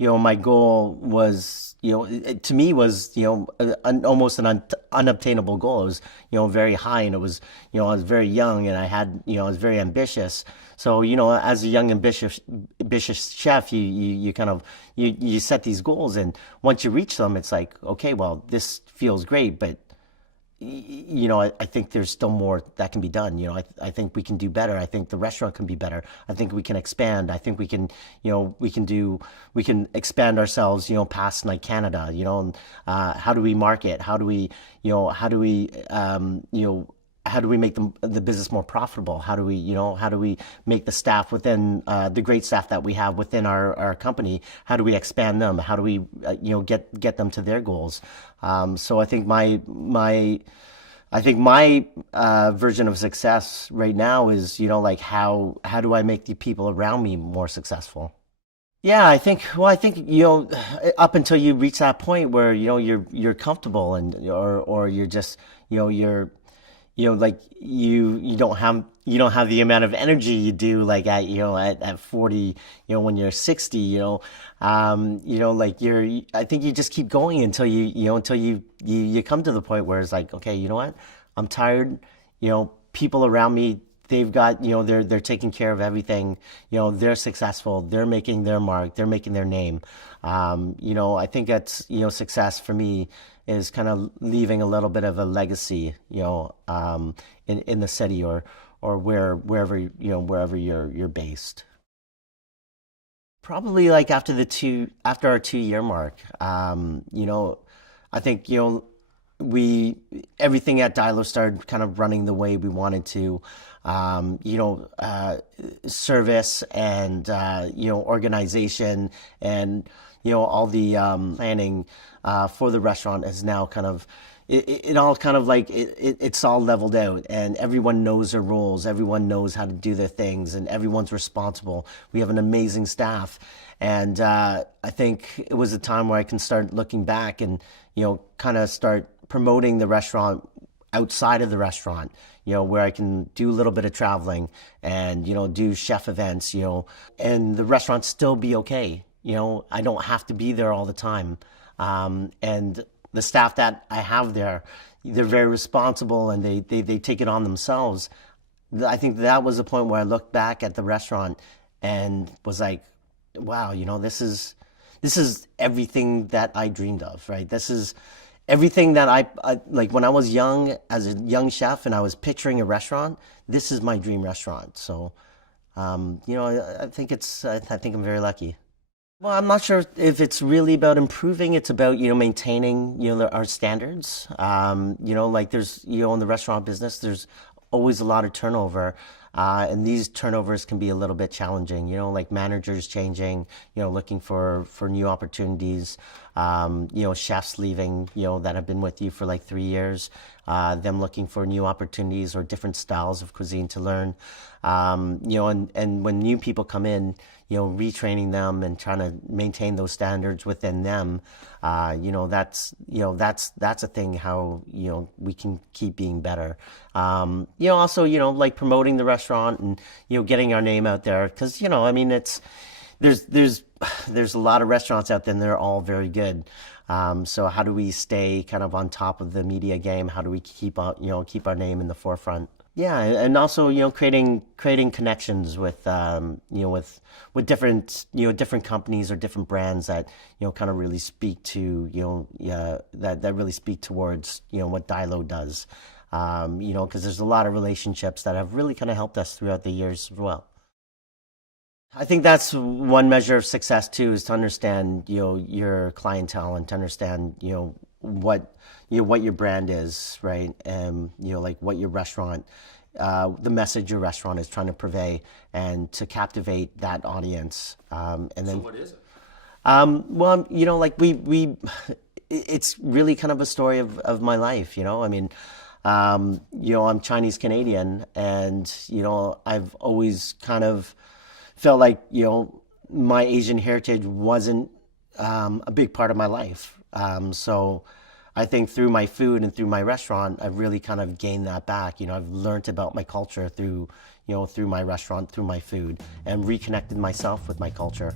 my goal was, to me was, almost an unobtainable goal. It was, very high, and it was, I was very young, and I had, I was very ambitious. So, as a young ambitious chef, you kind of, you set these goals, and once you reach them, it's like, okay, well, this feels great, but I think there's still more that can be done. I think we can do better. I think the restaurant can be better. I think we can expand. I think we can, we can expand ourselves, past like Canada, and, how do we market? How do we, how do we make the business more profitable? How do we, how do we make the staff within, the great staff that we have within our company? How do we expand them? How do we, get them to their goals? So I think my version of success right now is, like how do I make the people around me more successful? Yeah, I think, up until you reach that point where, you're comfortable, and or you're just, you're, like you don't have the amount of energy you do, like at 40, when you're 60, like I think you just keep going until until you come to the point where it's like, okay, you know what? I'm tired. People around me, they've got, they're taking care of everything. They're successful. They're making their mark. They're making their name. I think that's, success for me is kind of leaving a little bit of a legacy, in the city, or wherever you're based. Probably like after our 2 year mark. I think, we everything at DaiLo started kind of running the way we wanted to. Service, and organization, and all the planning for the restaurant is now kind of, it all kind of like it's all leveled out, and everyone knows their roles, everyone knows how to do their things, and everyone's responsible. We have an amazing staff, and I think it was a time where I can start looking back and kind of start promoting the restaurant outside of the restaurant, where I can do a little bit of traveling, and do chef events, and the restaurant still be okay. I don't have to be there all the time. And the staff that I have there, they're very responsible, and they take it on themselves. I think that was the point where I looked back at the restaurant and was like, wow, this is everything that I dreamed of, right? This is everything that I like when I was young, as a young chef, and I was picturing a restaurant. This is my dream restaurant. So, I think I think I'm very lucky. Well, I'm not sure if it's really about improving. It's about, maintaining, our standards. Like there's, in the restaurant business, there's always a lot of turnover. And these turnovers can be a little bit challenging, like managers changing, looking for new opportunities, chefs leaving, that have been with you for like 3 years, them looking for new opportunities or different styles of cuisine to learn. And when new people come in, retraining them and trying to maintain those standards within them, that's a thing how, we can keep being better. Also, like promoting the restaurant and, getting our name out there. Cause, I mean, there's there's a lot of restaurants out there and they're all very good. So how do we stay kind of on top of the media game? How do we keep our name in the forefront? Yeah, and also, creating connections with, with different, different companies or different brands that, kind of really speak to, that really speak towards, what DaiLo does. Because there's a lot of relationships that have really kind of helped us throughout the years as well. I think that's one measure of success too, is to understand, your clientele, and to understand, what what your brand is, right? And like what your restaurant, the message your restaurant is trying to purvey, and to captivate that audience. And then, So what is it? well, like it's really kind of a story of my life. I mean, I'm Chinese Canadian, and I've always kind of felt like my Asian heritage wasn't a big part of my life. So I think through my food and through my restaurant, I've really kind of gained that back. I've learned about my culture through through my restaurant, through my food, and reconnected myself with my culture.